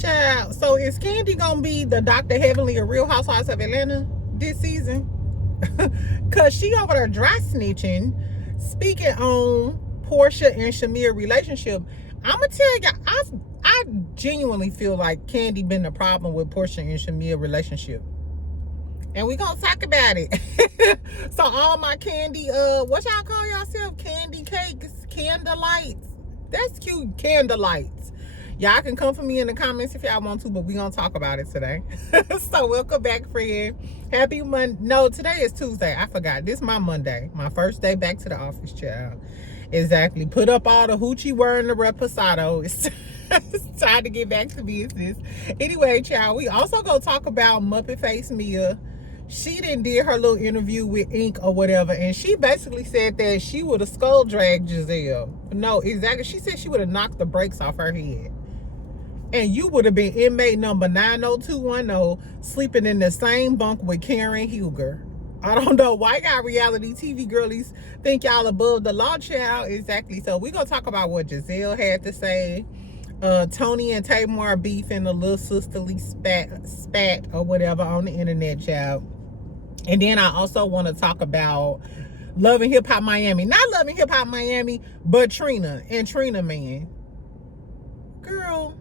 Child, so is Kandi gonna be the Dr. Heavenly of Real Housewives of Atlanta this season? Cause she over there dry snitching, speaking on Porsha and Shamea relationship. I'ma tell y'all, I genuinely feel like Kandi been the problem with Porsha and Shamea relationship. And we gonna talk about it. So all my Kandi, what y'all call yourself? Candy cakes, candlelights. That's cute, candlelights. Y'all can come for me in the comments if y'all want to, but we gonna talk about it today. So welcome back, friend. Happy Monday. No, today is Tuesday. I forgot. This is my Monday. My first day back to the office, child. Exactly. Put up all the hoochie wearing the reposado. It's time to get back to business. Anyway, child, we also gonna talk about Muppet Face Mia. She did her little interview with Ink or whatever, and she basically said that she would have skull dragged Gizelle. No, exactly. She said she would have knocked the brakes off her head. And you would have been inmate number 90210, sleeping in the same bunk with Karen Huger. I don't know why y'all reality TV girlies think y'all above the law, child. Exactly. So we're going to talk about what Gizelle had to say. Toni and Tamar beef and a little sisterly spat or whatever on the internet, child. And then I also want to talk about Love and Hip Hop Miami. Not Love and Hip Hop Miami, but Trina and Trina Man. Girl,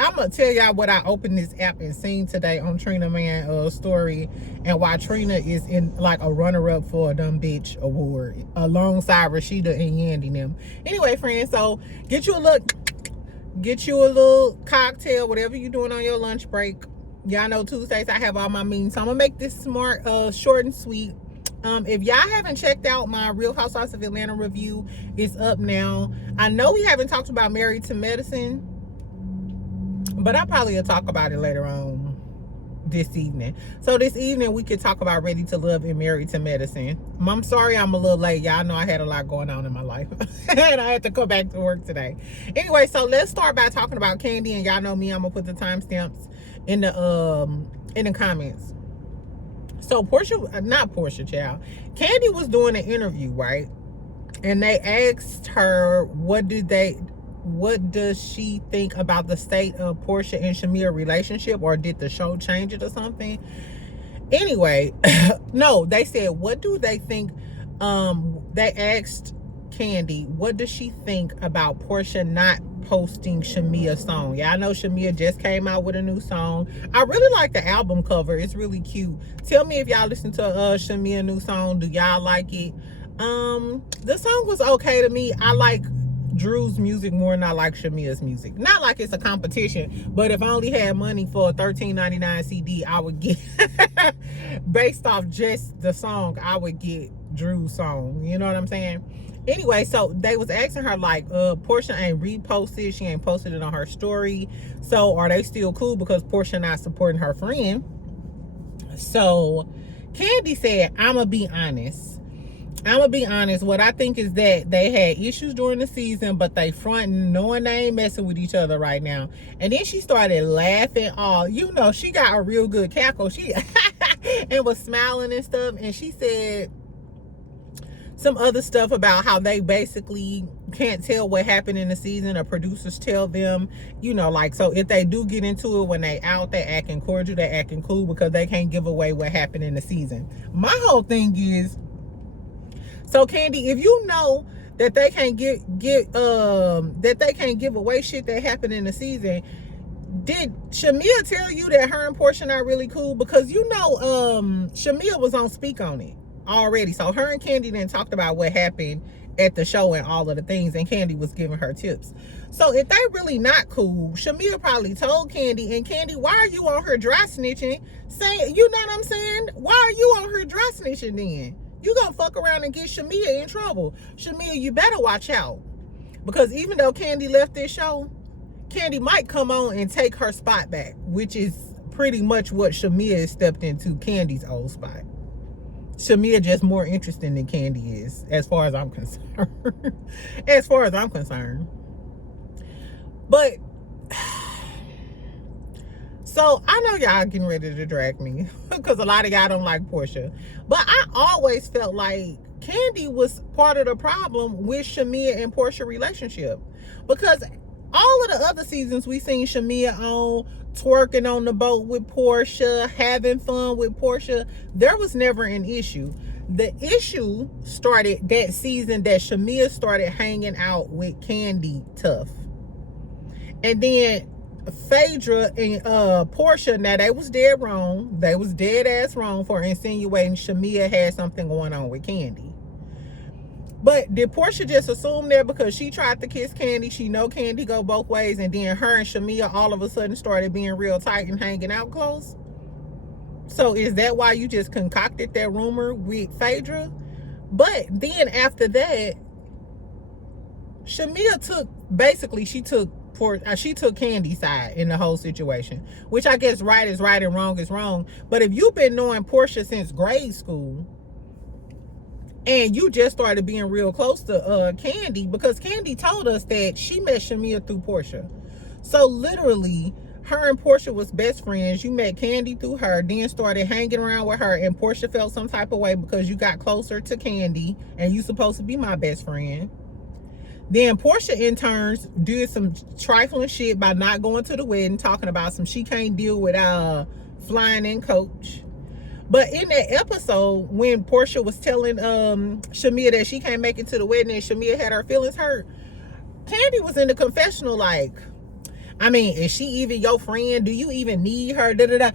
I'm going to tell y'all what I opened this app and seen today on Trina Man story, and why Trina is in like a runner-up for a Dumb Bitch award alongside Rashida and Yandy them. Anyway, friends, so get you a little cocktail, whatever you're doing on your lunch break. Y'all know Tuesdays I have all my meetings, so I'm gonna make this smart, short and sweet. If y'all haven't checked out my Real Housewives of Atlanta review, it's up now. I know we haven't talked about Married to Medicine, but I probably will talk about it later on this evening. So this evening we could talk about Ready to Love and Married to Medicine. I'm sorry I'm a little late. Y'all know I had a lot going on in my life and I had to come back to work today. Anyway, so let's start by talking about Kandi, and y'all know me, I'm gonna put the timestamps in the comments. So not Porsha, child. Kandi was doing an interview, right? And they asked her what does she think about the state of Porsha and Shamea relationship, or did the show change it or something? Anyway, no, they said, what do they think? They asked Kandi, what does she think about Porsha not posting Shamea's song? Yeah, I know Shamea just came out with a new song. I really like the album cover. It's really cute. Tell me if y'all listen to Shamea's new song. Do y'all like it? The song was okay to me. I like Drew's music more than I like Shamea's music. Not like it's a competition, but if I only had money for a $13.99 CD, I would get, based off just the song, I would get Drew's song. You know what I'm saying? Anyway, so they was asking her, like, Porsha ain't reposted. She ain't posted it on her story. So are they still cool because Porsha not supporting her friend? So Kandi said, I'm going to be honest. What I think is that they had issues during the season, but they fronting, knowing they ain't messing with each other right now. And then she started laughing all, you know, she got a real good cackle. She and was smiling and stuff. And she said some other stuff about how they basically can't tell what happened in the season, or producers tell them, you know, like, so if they do get into it when they out, they acting cordial, they acting cool because they can't give away what happened in the season. My whole thing is, so Kandi, if you know that they can't give away shit that happened in the season, did Shamea tell you that her and Porsha not really cool? Because you know, Shamea was on Speak on It already. So her and Kandi then talked about what happened at the show and all of the things, and Kandi was giving her tips. So if they really not cool, Shamea probably told Kandi, and Kandi, why are you on her dry snitching? Saying, you know what I'm saying? Why are you on her dry snitching then? You gonna fuck around and get Shamea in trouble. Shamea, you better watch out. Because even though Kandi left this show, Kandi might come on and take her spot back, which is pretty much what Shamea has stepped into, Kandi's old spot. Shamea just more interesting than Kandi is, as far as I'm concerned. As far as I'm concerned. But, so I know y'all getting ready to drag me because a lot of y'all don't like Porsha. But I always felt like Kandi was part of the problem with Shamea and Porsha relationship. Because All of the other seasons we seen Shamea on, twerking on the boat with Porsha, having fun with Porsha. There was never an issue. The issue started that season that Shamea started hanging out with Kandi tough. And then Phaedra and Porsha, now they was dead wrong. They was dead ass wrong for insinuating Shamea had something going on with Kandi. But did Porsha just assume that because she tried to kiss Kandi, she know Kandi go both ways, and then her and Shamea all of a sudden started being real tight and hanging out close? So is that why you just concocted that rumor with Phaedra? But then after that, Shamea took Kandi's side in the whole situation, which I guess right is right and wrong is wrong. But if you've been knowing Porsha since grade school, and you just started being real close to Kandi, because Kandi told us that she met Shamea through Porsha. So literally, her and Porsha was best friends. You met Kandi through her, then started hanging around with her, and Porsha felt some type of way because you got closer to Kandi, and you supposed to be my best friend. Then Porsha in turns did some trifling shit by not going to the wedding, talking about some she can't deal with flying in coach. But in that episode, when Porsha was telling Shamea that she can't make it to the wedding and Shamea had her feelings hurt, Kandi was in the confessional like, I mean, is she even your friend? Do you even need her? Da-da-da.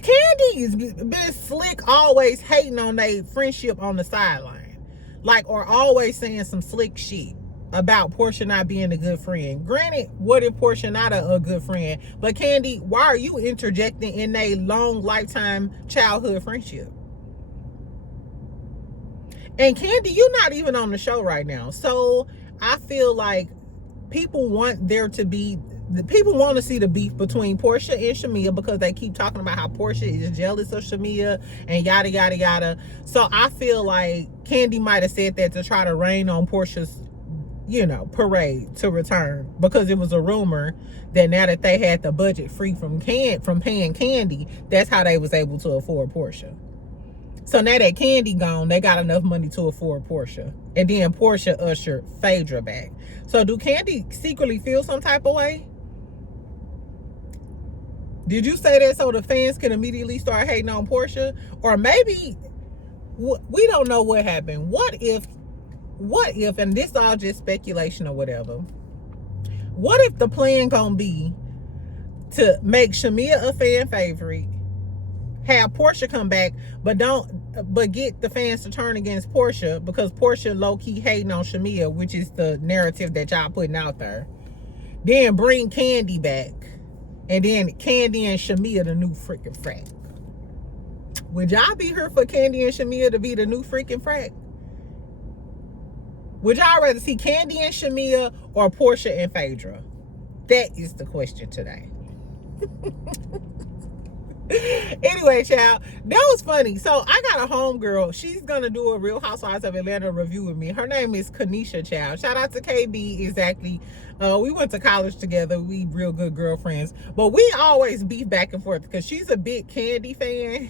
Kandi's been slick, always hating on their friendship on the sideline. Like, or always saying some slick shit about Porsha not being a good friend. Granted, what if Porsha not a good friend? But Kandi, why are you interjecting in a long lifetime childhood friendship? And Kandi, you're not even on the show right now. So I feel like people want to see the beef between Porsha and Shamea because they keep talking about how Porsha is jealous of Shamea and yada yada yada. So I feel like Kandi might have said that to try to rain on Porsha's parade to return, because it was a rumor that now that they had the budget free from paying Kandi, that's how they was able to afford Porsha. So now that Kandi gone, they got enough money to afford Porsha. And then Porsha ushered Phaedra back. So do Kandi secretly feel some type of way? Did you say that so the fans can immediately start hating on Porsha? Or maybe, we don't know what happened. What if, and this is all just speculation or whatever, what if the plan gonna be to make Shamea a fan favorite, have Porsha come back, but get the fans to turn against Porsha because Porsha low-key hating on Shamea, which is the narrative that y'all putting out there. Then bring Kandi back, and then Kandi and Shamea the new freaking frack. Would y'all be here for Kandi and Shamea to be the new freaking frack? Would y'all rather see Kandi and Shamea or Porsha and Phaedra? That is the question today. Anyway, child, that was funny. So I got a homegirl. She's gonna do a Real Housewives of Atlanta review with me. Her name is Kanisha, child. Shout out to KB. Exactly. We went to college together. We real good girlfriends. But we always beef back and forth because she's a big Kandi fan.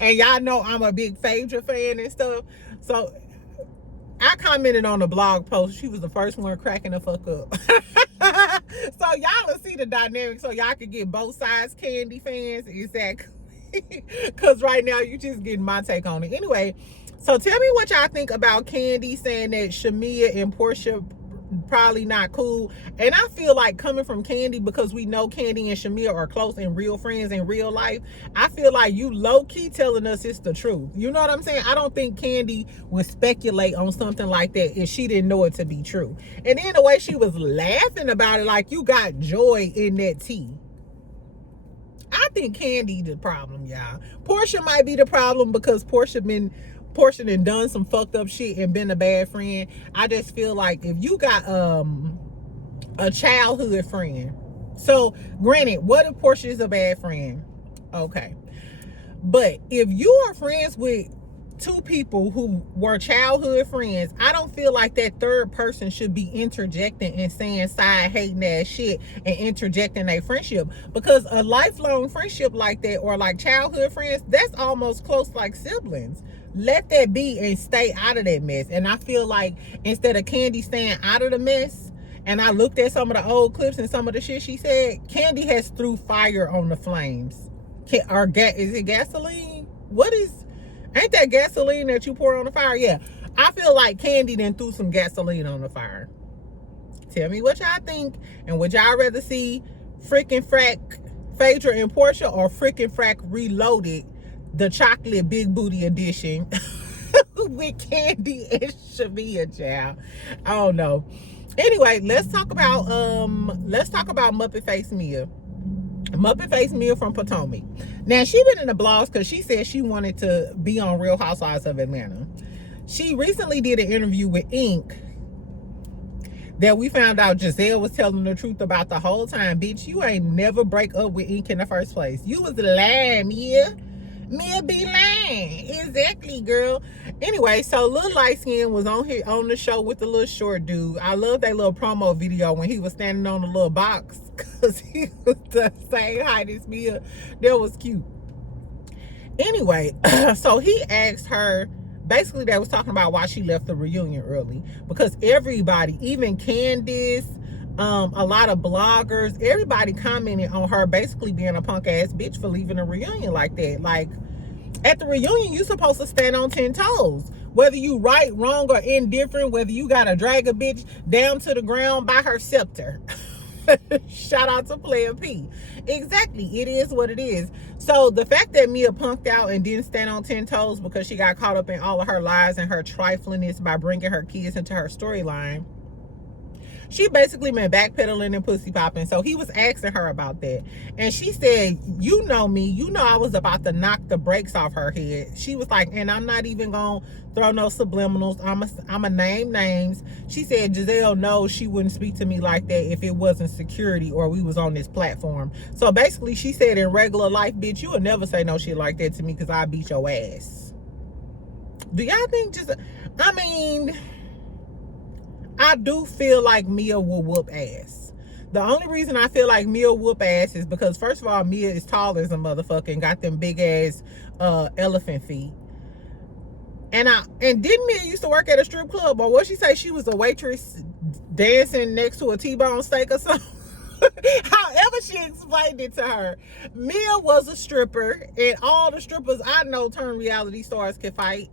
And y'all know I'm a big Phaedra fan and stuff. So I commented on the blog post. She was the first one cracking the fuck up. So y'all will see the dynamic so y'all can get both sides Kandi fans. Exactly. Because right now you just getting my take on it. Anyway, so tell me what y'all think about Kandi saying that Shamea and Porsha probably not cool. And I feel like, coming from Kandi, because we know Kandi and Shamea are close and real friends in real life, I feel like you low-key telling us it's the truth. You know what I'm saying? I don't think Kandi would speculate on something like that if she didn't know it to be true. And then the way she was laughing about it, like you got joy in that tea. I think Kandi the problem, y'all. Porsha might be the problem because Porsha done done some fucked up shit and been a bad friend. I just feel like if you got a childhood friend, so granted, what if Porsha is a bad friend? Okay, but if you are friends with two people who were childhood friends, I don't feel like that third person should be interjecting and saying side hating ass shit and interjecting a friendship, because a lifelong friendship like that, or like childhood friends, that's almost close like siblings. Let that be and stay out of that mess. And I feel like instead of Kandi staying out of the mess and I looked at some of the old clips and some of the shit she said, Kandi has threw fire on the flames. Is it gasoline? Ain't that gasoline that you pour on the fire? Yeah. I feel like Kandi then threw some gasoline on the fire. Tell me what y'all think, and would y'all rather see freaking frack Phaedra and Porsha or freaking frack Reloaded, the chocolate big booty edition with Kandi and Shamea, child? I don't know. Anyway, let's talk about Muppet Face Mia. Muppet Face Mia from Potomac. Now, she been in the blogs because she said she wanted to be on Real Housewives of Atlanta. She recently did an interview with Ink that we found out Gizelle was telling the truth about the whole time. Bitch, you ain't never break up with Ink in the first place. You was lying, Mia. Mia be lying. Exactly, girl. Anyway, so Lil Light Skin was on here on the show with the little short dude. I love that little promo video when he was standing on the little box because he was the same height as Mia. That was cute. Anyway, so he asked her, basically they was talking about why she left the reunion early, because everybody, even Candace, a lot of bloggers, everybody commented on her basically being a punk ass bitch for leaving a reunion like that. Like, at the reunion, you supposed to stand on 10 toes. Whether you right, wrong, or indifferent, whether you gotta drag a bitch down to the ground by her scepter. Shout out to Player P. Exactly, it is what it is. So the fact that Mia punked out and didn't stand on 10 toes because she got caught up in all of her lies and her triflingness by bringing her kids into her storyline, she basically been backpedaling and pussy popping. So he was asking her about that, and she said, you know me, you know I was about to knock the brakes off her head. She was like, and I'm not even gonna throw no subliminals, I'm a name names. She said Gizelle knows she wouldn't speak to me like that if it wasn't security or we was on this platform. So basically she said, in regular life, bitch, you would never say no shit like that to me because I beat your ass. Do y'all think I do feel like Mia will whoop ass. The only reason I feel like Mia whoop ass is because, first of all, Mia is tall as a motherfucker and got them big ass elephant feet. And didn't Mia used to work at a strip club, or what she say, she was a waitress dancing next to a T-bone steak or something? However she explained it to her, Mia was a stripper, and all the strippers I know turned reality stars can fight.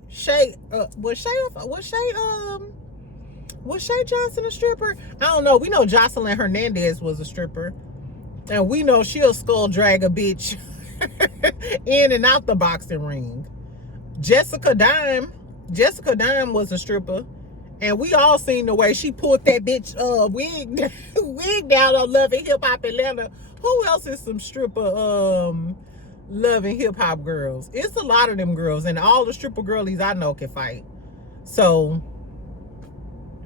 Was Shay Johnson a stripper? I don't know. We know Jocelyn Hernandez was a stripper. And we know she'll skull drag a bitch in and out the boxing ring. Jessica Dime was a stripper. And we all seen the way she pulled that bitch wig down on Love and Hip Hop Atlanta. Who else is some stripper Love and Hip Hop girls? It's a lot of them girls. And all the stripper girlies I know can fight. So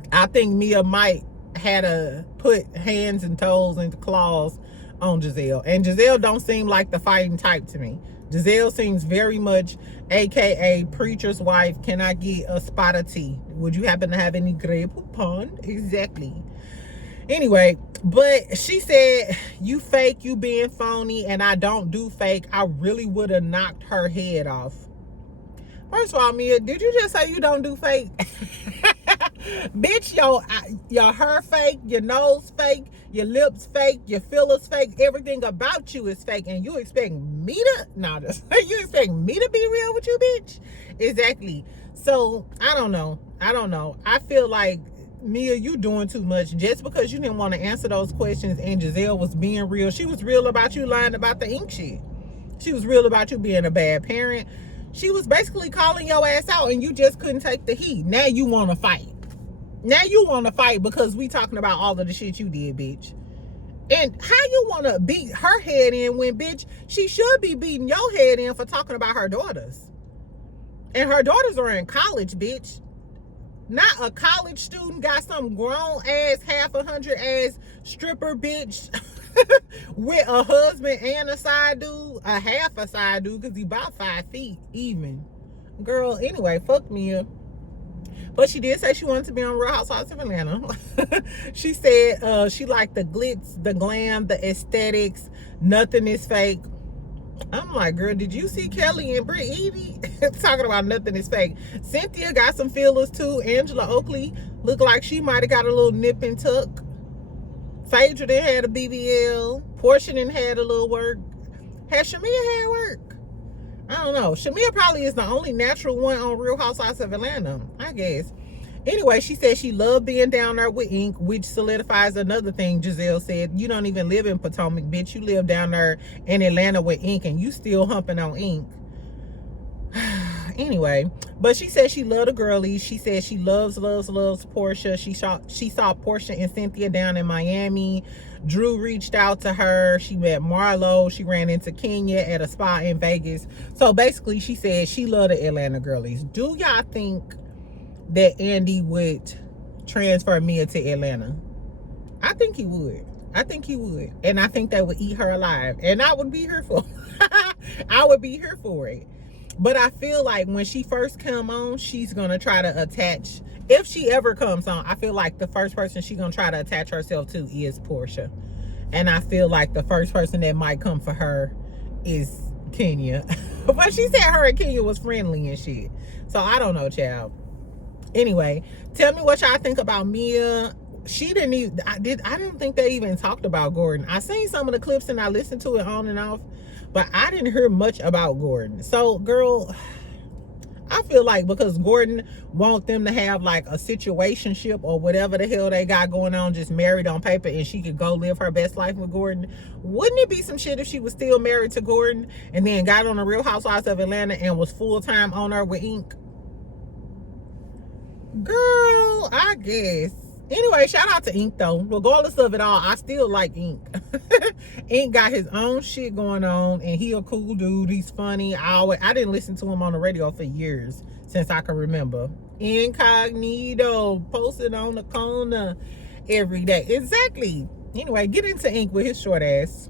I think Mia might had to put hands and toes and claws on Gizelle. And Gizelle don't seem like the fighting type to me. Gizelle seems very much AKA preacher's wife. Can I get a spot of tea? Would you happen to have any Grey Poupon? Exactly. Anyway, but she said, you fake, you being phony, and I don't do fake. I really would have knocked her head off. First of all, Mia, did you just say you don't do fake? Bitch, your hair fake, your nose fake, your lips fake, your fillers fake, everything about you is fake, and you expect me to, you expect me to be real with you, bitch? Exactly. So, I don't know. I feel like, Mia, you doing too much. Just because you didn't want to answer those questions and Gizelle was being real, she was real about you lying about the Ink shit. She was real about you being a bad parent. She was basically calling your ass out and you just couldn't take the heat. Now you want to fight. Now you want to fight because we talking about all of the shit you did, bitch. And how you want to beat her head in when, bitch, she should be beating your head in for talking about her daughters. And her daughters are in college, bitch. Not a college student got some grown ass, half 100 ass stripper, bitch, with a husband and a side dude, a half a side dude, because he about 5 feet even. Girl, anyway, fuck Mia. But she did say she wanted to be on Real Housewives of Atlanta. She said she liked the glitz, the glam, the aesthetics. Nothing is fake. I'm like, girl, did you see Kelly and Britt Evie talking about nothing is fake? Cynthia got some feelers too. Angela Oakley looked like she might have got a little nip and tuck. Phaedra done had a BBL. Porsha done had a little work. Has Shamea had work? I don't know. Shamea probably is the only natural one on Real Housewives of Atlanta, I guess. Anyway, she said she loved being down there with Ink, which solidifies another thing Gizelle said. You don't even live in Potomac, bitch. You live down there in Atlanta with Ink, and you still humping on Ink. Anyway, but she said she loved the girlies. She said she loves Porsha. She saw Porsha and Cynthia down in Miami. Drew reached out to her. She met Marlo. She ran into Kenya at a spa in Vegas. So basically, she said she loved the Atlanta girlies. Do y'all think that Andy would transfer Mia to Atlanta? I think he would. I think he would. And I think they would eat her alive. And I would be here for I would be here for it. But I feel like when she first come on, she's going to try to attach, if she ever comes on, I feel like the first person she's going to try to attach herself to is Porsha. And I feel like the first person that might come for her is Kenya. But she said her and Kenya was friendly and shit. So I don't know, child. Anyway, tell me what y'all think about Mia. She didn't even, I didn't think they even talked about Gordon. I seen some of the clips and I listened to it on and off, but I didn't hear much about Gordon. So, girl, I feel like because Gordon want them to have like a situationship or whatever the hell they got going on, just married on paper, and she could go live her best life with Gordon. Wouldn't it be some shit if she was still married to Gordon and then got on the Real Housewives of Atlanta and was full-time on her with Ink? Girl, I guess. Anyway, shout out to Ink though. Regardless of it all, I still like Ink. Ink got his own shit going on, and he a cool dude. He's funny. I didn't listen to him on the radio for years, since I can remember. Incognito, posted on the corner every day. Exactly. Anyway, get into Ink with his short ass.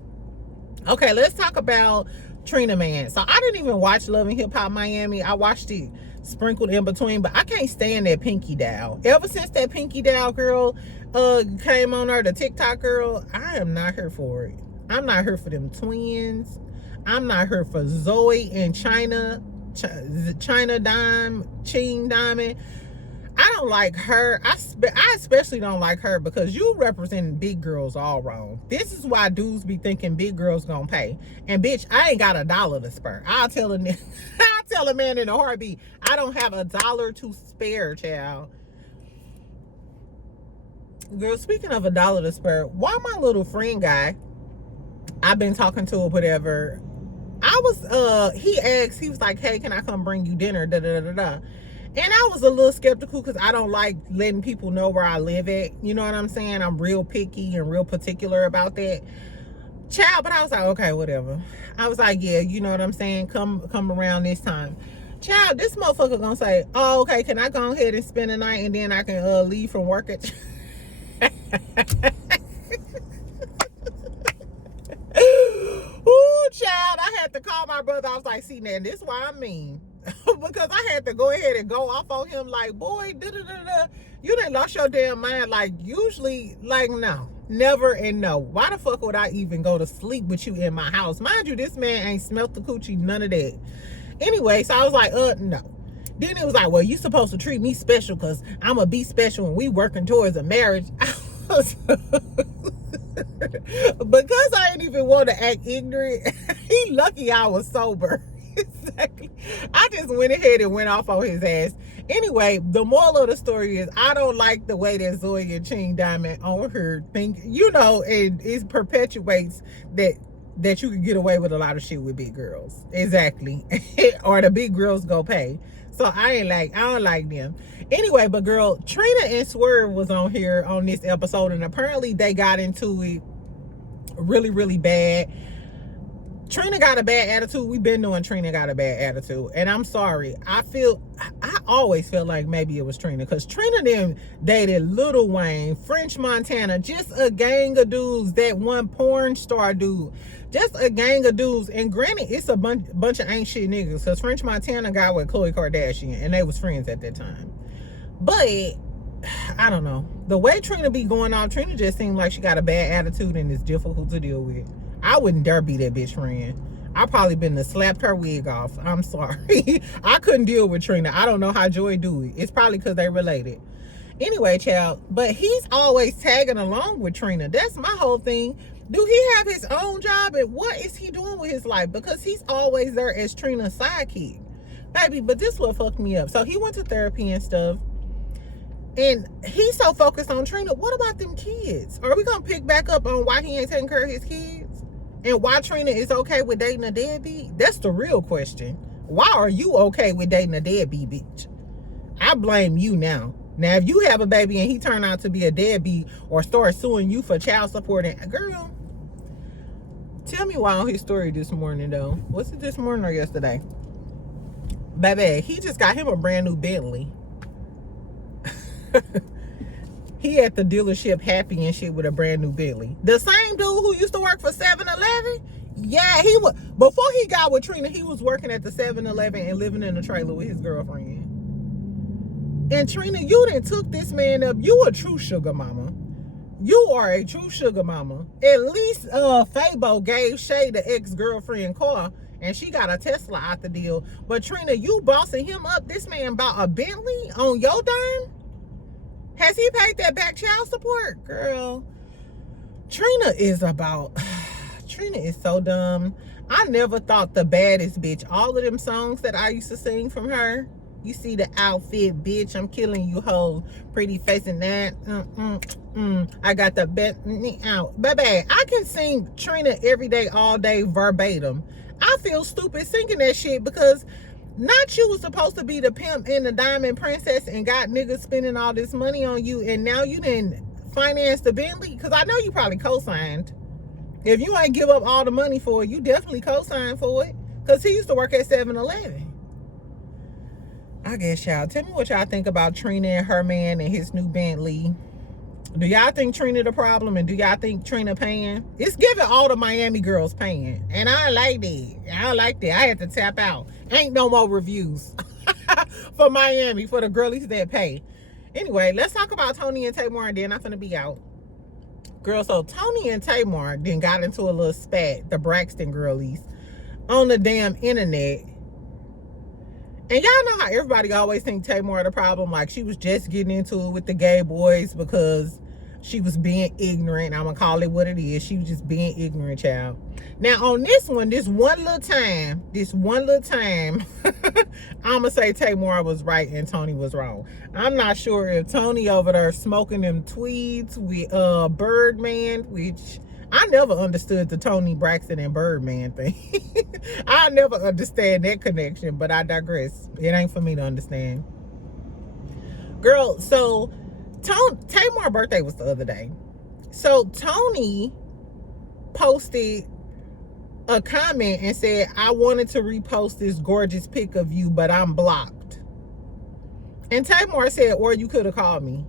Okay, let's talk about Trina, man. So I didn't even watch Love and Hip Hop Miami. I watched it sprinkled in between, but I can't stand that Pinky Doll. Ever since that Pinky Doll girl came on her, the TikTok girl, I am not here for it. I'm not here for them twins. I'm not here for Zoe and China Ching Diamond. I don't like her. I especially don't like her because you represent big girls all wrong. This is why dudes be thinking big girls gonna pay. And bitch, I ain't got $1 to spare. I'll tell a man in a heartbeat, I don't have $1 to spare, child. Girl, speaking of $1 to spare, why my little friend guy, I've been talking to or whatever, he asked, he was like, hey, can I come bring you dinner, da-da-da-da-da. And I was a little skeptical because I don't like letting people know where I live at. You know what I'm saying? I'm real picky and real particular about that. Child, but I was like, okay, whatever. I was like, yeah, you know what I'm saying? Come around this time. Child, this motherfucker gonna say, oh, okay, can I go ahead and spend the night and then I can leave from work at... Ooh, child, I had to call my brother. I was like, see, now, this is why I mean. Because I had to go ahead and go off on him like, boy, you done lost your damn mind. Like, usually, like, no, never and no. Why the fuck would I even go to sleep with you in my house? Mind you, this man ain't smelt the coochie, none of that. Anyway, so I was like, no. Then it was like, well, you supposed to treat me special because I'm going to be special when we working towards a marriage. Because I didn't even want to act ignorant, he lucky I was sober. Exactly. I just went ahead and went off on his ass. Anyway, the moral of the story is I don't like the way that Zoe and Ching Diamond on her thing, you know, and it perpetuates that you can get away with a lot of shit with big girls. Exactly. Or the big girls go pay. So I don't like them. Anyway, but girl, Trina and Swerve was on here on this episode, and apparently they got into it really, really bad. Trina got a bad attitude. We've been knowing Trina got a bad attitude. And I'm sorry. I always felt like maybe it was Trina. Because Trina then dated Lil Wayne, French Montana, just a gang of dudes, that one porn star dude. Just a gang of dudes. And granted, it's a bunch of ain't shit niggas. Because French Montana got with Khloe Kardashian. And they was friends at that time. But, I don't know. The way Trina be going on, Trina just seemed like she got a bad attitude and is difficult to deal with. I wouldn't dare be that bitch friend. I probably been to slapped her wig off. I'm sorry. I couldn't deal with Trina. I don't know how Joy do it. It's probably because they related. Anyway, child, but he's always tagging along with Trina. That's my whole thing. Do he have his own job, and what is he doing with his life? Because he's always there as Trina's sidekick. Baby, but this what fucked me up. So he went to therapy and stuff, and he's so focused on Trina. What about them kids? Are we gonna pick back up on why he ain't taking care of his kids? And why Trina is okay with dating a deadbeat? That's the real question. Why are you okay with dating a deadbeat bitch? I blame you now. Now, if you have a baby and he turned out to be a deadbeat or start suing you for child support, and girl, tell me why on his story this morning, though. Was it this morning or yesterday? Baby, he just got him a brand new Bentley. He at the dealership happy and shit with a brand new Bentley. The same dude who used to work for 7-Eleven? Yeah, he was. Before he got with Trina, he was working at the 7-Eleven and living in a trailer with his girlfriend. And Trina, you done took this man up. You a true sugar mama. You are a true sugar mama. At least Fabo gave Shay the ex-girlfriend car, and she got a Tesla out the deal. But Trina, you bossing him up. This man bought a Bentley on your dime? Has he paid that back child support? Girl, Trina is so dumb. I never thought the baddest bitch. All of them songs that I used to sing from her. You see the outfit, bitch. I'm killing you, hoe. Pretty face and that. I got the Bentley out. Baby, I can sing Trina every day, all day, verbatim. I feel stupid singing that shit because not you was supposed to be the pimp and the diamond princess and got niggas spending all this money on you, and now you didn't finance the Bentley? Because I know you probably co-signed. If you ain't give up all the money for it, you definitely co-signed for it. Because he used to work at 7-Eleven. I guess y'all tell me what y'all think about Trina and her man and his new Bentley. Do y'all think Trina the problem, and do y'all think Trina paying? It's giving all the Miami girls paying, and I like that. I like that. I had to tap out. Ain't no more reviews for Miami for the girlies that pay. Anyway, let's talk about Toni and Tamar, and then I'm finna be out. Girl, so Toni and Tamar then got into a little spat, the Braxton girlies, on the damn internet. And y'all know how everybody always think Tamar the problem, like she was just getting into it with the gay boys because she was being ignorant. I'm gonna call it what it is. She was just being ignorant, child. Now on this one little time, I'm gonna say Tamar was right and Toni was wrong. I'm not sure if Toni over there smoking them tweeds with Birdman, which I never understood the Toni Braxton and Birdman thing. I never understand that connection, but I digress. It ain't for me to understand. Girl, so Tamar's birthday was the other day. So Toni posted a comment and said, I wanted to repost this gorgeous pic of you, but I'm blocked. And Tamar said, or you could have called me.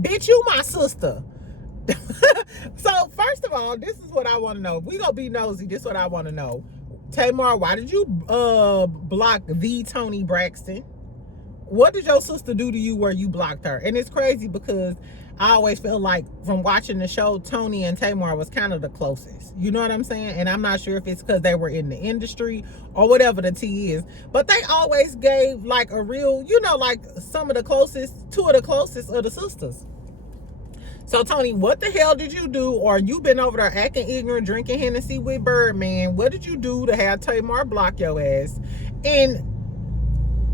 Bitch, you my sister. So first of all, this is what I want to know. If we gonna be nosy, this is what I want to know. Tamar, why did you block the Toni Braxton? What did your sister do to you where you blocked her? And it's crazy because I always feel like from watching the show, Toni and Tamar was kind of the closest. You know what I'm saying? And I'm not sure if it's because they were in the industry or whatever the tea is. But they always gave like a real, you know, like some of the closest, two of the closest of the sisters. So, Toni, what the hell did you do? Or you been over there acting ignorant, drinking Hennessy with Birdman. What did you do to have Tamar block your ass? And,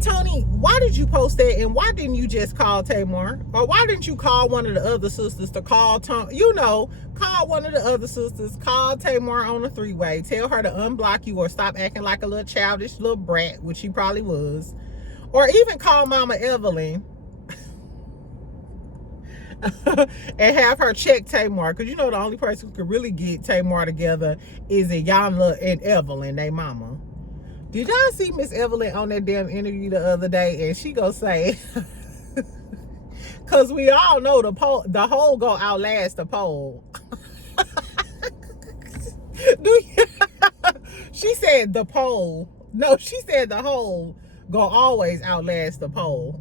Toni, why did you post that? And why didn't you just call Tamar? Or why didn't you call one of the other sisters to call Toni? You know, call one of the other sisters. Call Tamar on a three-way. Tell her to unblock you or stop acting like a little childish little brat, which she probably was. Or even call Mama Evelyn. And have her check Tamar, because you know the only person who could really get Tamar together is Iyanla and Evelyn, they mama. Did y'all see Miss Evelyn on that damn interview the other day? And she gonna say, because we all know the hole gonna outlast the pole. She said the pole. No, she said the hole gonna always outlast the pole.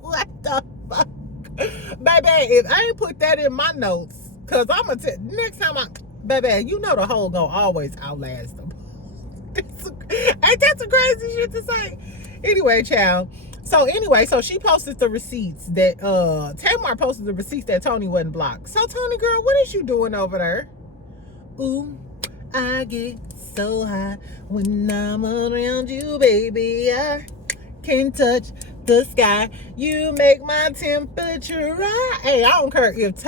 What the fuck? Baby, if I ain't put that in my notes, because I'm going to next time baby, you know the hole gonna always outlast them. Ain't that some crazy shit to say? Anyway, child, So anyway, so she posted the receipts that Tamar posted the receipts that Toni wasn't blocked. So Toni girl, what is you doing over there? Ooh, I get so high when I'm around you, baby. I can touch the sky. You make my temperature rise. Hey, I don't care if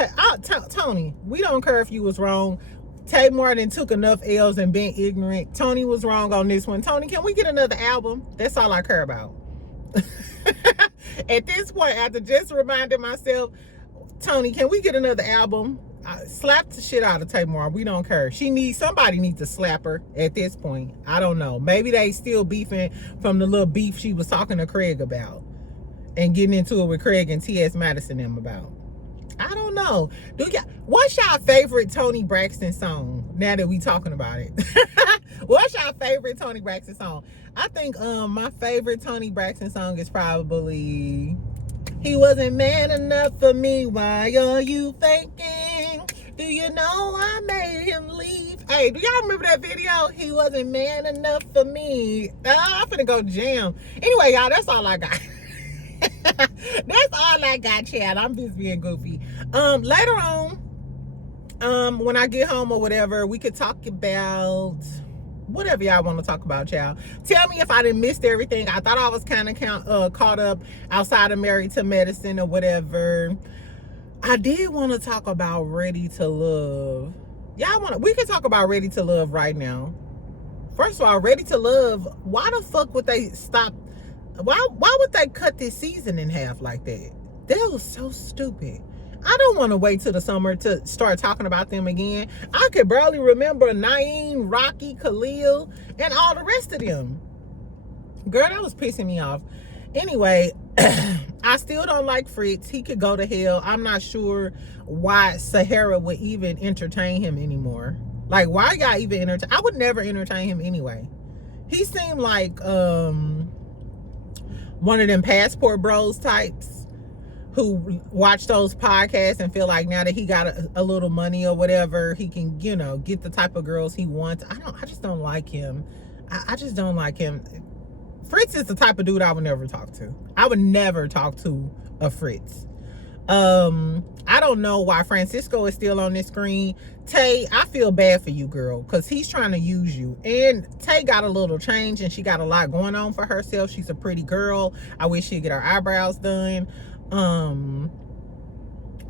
Toni, we don't care if you was wrong. Tamar done took enough L's and been ignorant. Toni was wrong on this one. Toni, can we get another album? That's all I care about. At this point, after just reminding myself, Toni, can we get another album? Slap the shit out of Tamar. We don't care. Somebody needs to slap her at this point. I don't know. Maybe they still beefing from the little beef she was talking to Craig about and getting into it with Craig and T.S. Madison them about. I don't know. What's your favorite Toni Braxton song? Now that we talking about it. What's your favorite Toni Braxton song? I think my favorite Toni Braxton song is probably He Wasn't Man Enough for Me. Why are you thinking? Do you know I made him leave? Hey, do y'all remember that video? He wasn't man enough for me. I'm finna go jam. Anyway, y'all, that's all I got. That's all I got, Chad. I'm just being goofy. Later on, when I get home or whatever, we could talk about whatever y'all want to talk about, child. Tell me if I didn't miss everything. I thought I was kind of caught up outside of Married to Medicine or whatever. I did want to talk about Ready to Love. We can talk about Ready to Love right now. First of all, Ready to Love, why the fuck would they stop? Why would they cut this season in half like that? That was so stupid. I don't want to wait till the summer to start talking about them again. I could barely remember Naeem, Rocky, Khalil, and all the rest of them. Girl, that was pissing me off. Anyway, I still don't like Fritz. He could go to hell. I'm not sure why Sahara would even entertain him anymore. Like, why y'all even entertain? I would never entertain him anyway. He seemed like one of them passport bros types who watch those podcasts and feel like now that he got a little money or whatever, he can, get the type of girls he wants. I just don't like him. I just don't like him. Fritz is the type of dude I would never talk to. I would never talk to a Fritz. I don't know why Francisco is still on this screen. Tay, I feel bad for you, girl, because he's trying to use you. And Tay got a little change and she got a lot going on for herself. She's a pretty girl. I wish she'd get her eyebrows done.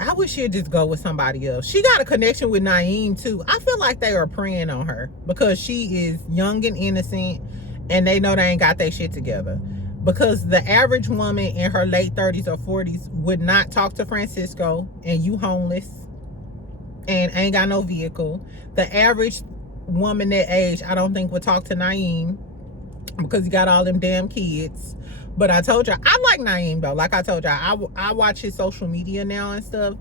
I wish she'd just go with somebody else. She got a connection with Naeem too. I feel like they are preying on her because she is young and innocent and they know they ain't got their shit together. Because the average woman in her late 30s or 40s would not talk to Francisco, and you homeless and ain't got no vehicle. The average woman that age, I don't think would talk to Naeem because he got all them damn kids. But I told you, I like Naeem though. Like I told you, I watch his social media now and stuff.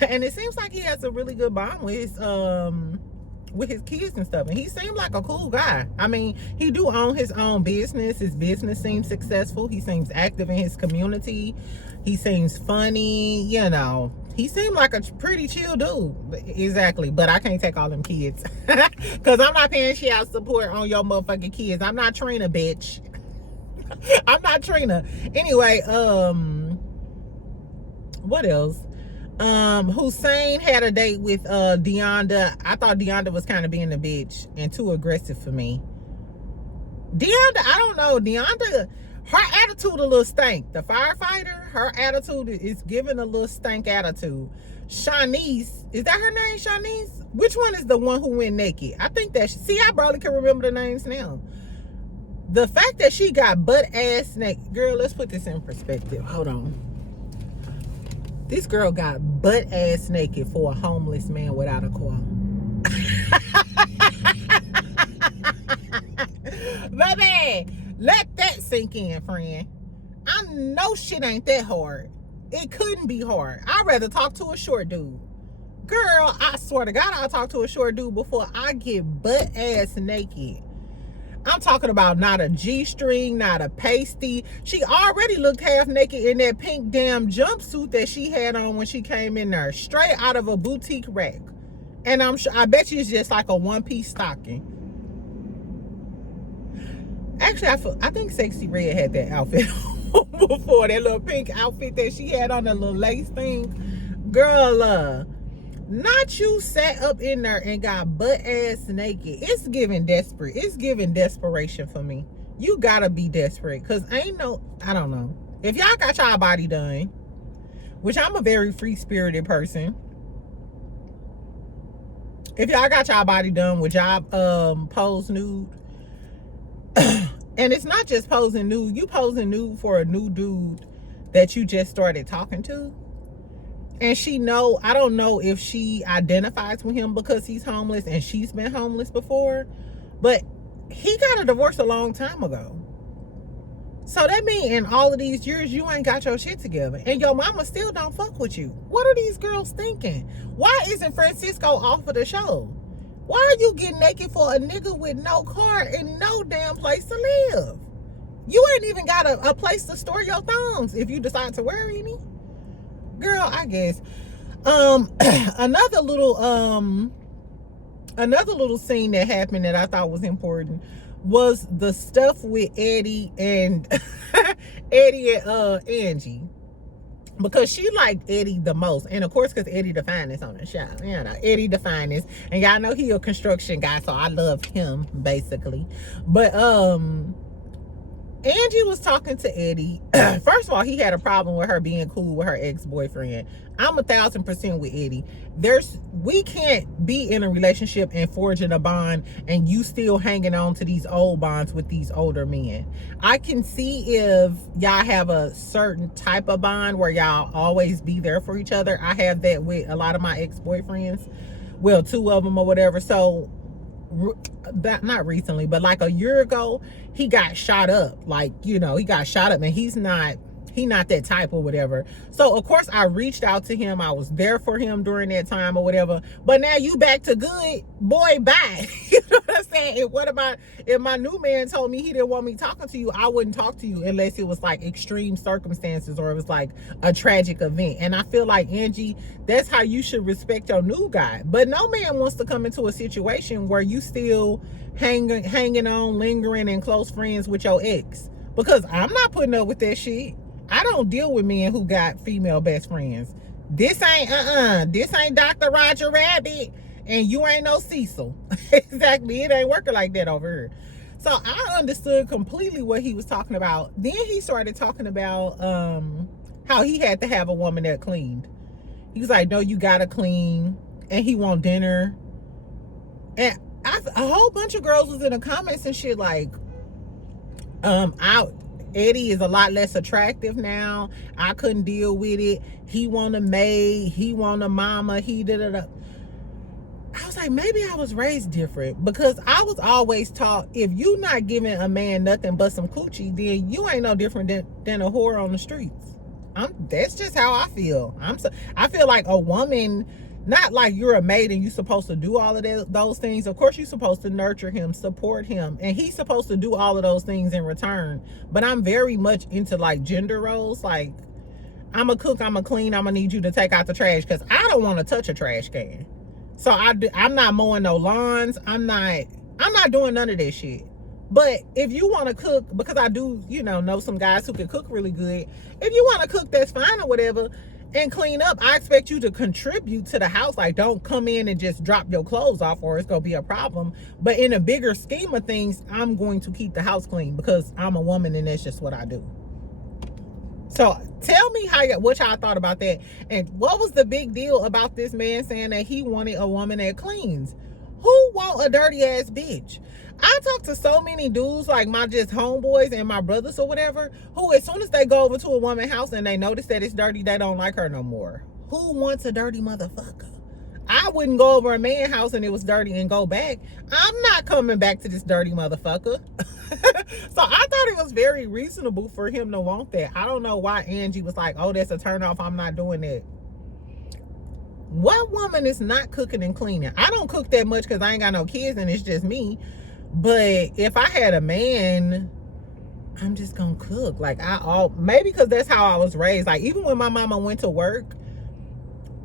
And it seems like he has a really good bond with his kids and stuff. And he seemed like a cool guy. I mean, he do own his own business. His business seems successful. He seems active in his community. He seems funny, He seemed like a pretty chill dude. Exactly. But I can't take all them kids. Because I'm not paying child support on your motherfucking kids. I'm not Trina, bitch. I'm not Trina. Anyway, what else? Hussein had a date with Deonda. I thought Deonda was kind of being a bitch and too aggressive for me. Deonda, I don't know. Deonda, her attitude a little stank. The firefighter, her attitude is giving a little stank attitude. Shanice, is that her name, Shanice? Which one is the one who went naked? I think that, see, I barely can remember the names now. The fact that she got butt-ass naked. Girl, let's put this in perspective. Hold on. This girl got butt-ass naked for a homeless man without a car. Baby, let that sink in, friend. I know shit ain't that hard. It couldn't be hard. I'd rather talk to a short dude. Girl, I swear to God, I'll talk to a short dude before I get butt-ass naked. I'm talking about not a G-string, not a pasty. She already looked half naked in that pink damn jumpsuit that she had on when she came in there, straight out of a boutique rack. And I bet you it's just like a one-piece stocking. Actually, I think Sexy Red had that outfit before, that little pink outfit that she had on, the little lace thing. Girl, not you sat up in there and got butt ass naked. It's giving desperate. It's giving desperation for me. You gotta be desperate, because I don't know. If y'all got y'all body done, which I'm a very free-spirited person. If y'all got y'all body done, would y'all pose nude? And it's not just posing nude. You posing nude for a new dude that you just started talking to. And I don't know if she identifies with him because he's homeless and she's been homeless before. But he got a divorce a long time ago. So that means in all of these years, you ain't got your shit together. And your mama still don't fuck with you. What are these girls thinking? Why isn't Francisco off of the show? Why are you getting naked for a nigga with no car and no damn place to live? You ain't even got a place to store your thongs if you decide to wear any. Girl, I guess. Another little scene that happened that I thought was important was the stuff with Eddie and Angie, because she liked Eddie the most, and of course because Eddie the finest on the show. You know, Eddie the finest, and y'all know he a construction guy, so I love him basically. But Angie was talking to Eddie. First of all, he had a problem with her being cool with her ex-boyfriend. I'm 1000% with Eddie. We can't be in a relationship and forging a bond and you still hanging on to these old bonds with these older men. I can see if y'all have a certain type of bond where y'all always be there for each other. I have that with a lot of my ex-boyfriends. Well, 2 of them or whatever. So that, not recently, but like a year ago, he got shot up. Like, you know, he got shot up, and he's not that type or whatever. So of course I reached out to him. I was there for him during that time or whatever. But now you back to good, boy, bye. You know what I'm saying? If my new man told me he didn't want me talking to you, I wouldn't talk to you unless it was like extreme circumstances or it was like a tragic event. And I feel like, Angie, that's how you should respect your new guy. But no man wants to come into a situation where you still hanging on, lingering, and close friends with your ex. Because I'm not putting up with that shit. I don't deal with men who got female best friends. This ain't this ain't Dr. Roger Rabbit, and you ain't no Cecil. Exactly, it ain't working like that over here. So I understood completely what he was talking about. Then he started talking about how he had to have a woman that cleaned. He was like, no, you gotta clean, and he want dinner. And a whole bunch of girls was in the comments and shit like, Eddie is a lot less attractive now. I couldn't deal with it. He want a maid. He want a mama. He did it. I was like, maybe I was raised different, because I was always taught, if you not giving a man nothing but some coochie, then you ain't no different than a whore on the streets. That's just how I feel. I feel like a woman, not like you're a maid and you're supposed to do all of those things. Of course, you're supposed to nurture him, support him, and he's supposed to do all of those things in return. But I'm very much into like gender roles. Like, I'm a cook, I'm a clean, I'm gonna need you to take out the trash, because I don't want to touch a trash can. So I'm not mowing no lawns. I'm not doing none of that shit. But if you want to cook, because I do, know some guys who can cook really good. If you want to cook, that's fine or whatever. And clean up, I expect you to contribute to the house. Like, don't come in and just drop your clothes off or it's gonna be a problem. But in a bigger scheme of things, I'm going to keep the house clean because I'm a woman and that's just what I do. So tell me what y'all thought about that, and what was the big deal about this man saying that he wanted a woman that cleans? Who want a dirty ass bitch? I talk to so many dudes, like my just homeboys and my brothers or whatever, who as soon as they go over to a woman's house and they notice that it's dirty, they don't like her no more. Who wants a dirty motherfucker? I wouldn't go over a man's house and it was dirty and go back. I'm not coming back to this dirty motherfucker. So I thought it was very reasonable for him to want that. I don't know why Angie was like, oh, that's a turn off, I'm not doing that. What woman is not cooking and cleaning? I don't cook that much because I ain't got no kids and it's just me. But if I had a man, I'm just gonna cook. Like, maybe because that's how I was raised. Like, even when my mama went to work,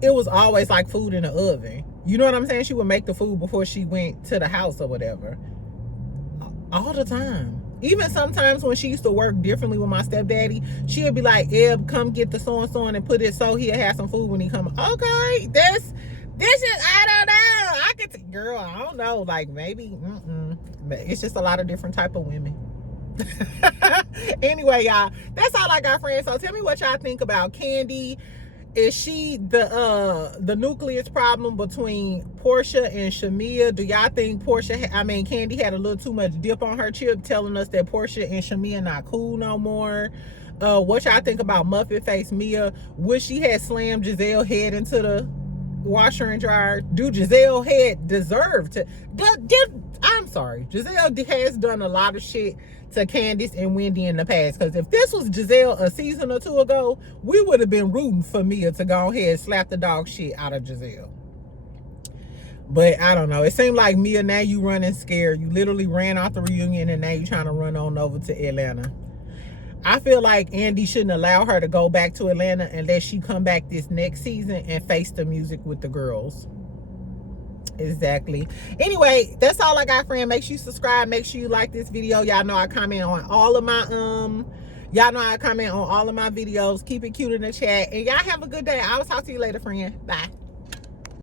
it was always like food in the oven. You know what I'm saying? She would make the food before she went to the house or whatever. All the time. Even sometimes when she used to work differently with my stepdaddy, she'd be like, Eb, come get the so-and-so and put it so he'll have some food when he come. Okay, this is, I don't know. I could, girl, I don't know. Like, maybe, but it's just a lot of different type of women. Anyway, y'all, that's all I got, friends. So tell me what y'all think about Kandi. Is she the nucleus problem between Porsha and Shamea? Do y'all think Kandi had a little too much dip on her chip, telling us that Porsha and Shamea not cool no more? What y'all think about Muffin Face Mia? Wish she had slammed Gizelle head into the washer and dryer. Do Gizelle head deserve to? I'm sorry, Gizelle has done a lot of shit to Candace and Wendy in the past, because if this was Gizelle a season or two ago, we would have been rooting for Mia to go ahead and slap the dog shit out of Gizelle. But I don't know, it seemed like Mia, now you running scared. You literally ran out the reunion and now you trying to run on over to Atlanta. I feel like Andy shouldn't allow her to go back to Atlanta unless she come back this next season and face the music with the girls. Exactly. Anyway, that's all I got, friend. Make sure you subscribe. Make sure you like this video. Y'all know I comment on all of my videos. Keep it cute in the chat. And y'all have a good day. I will talk to you later, friend. Bye.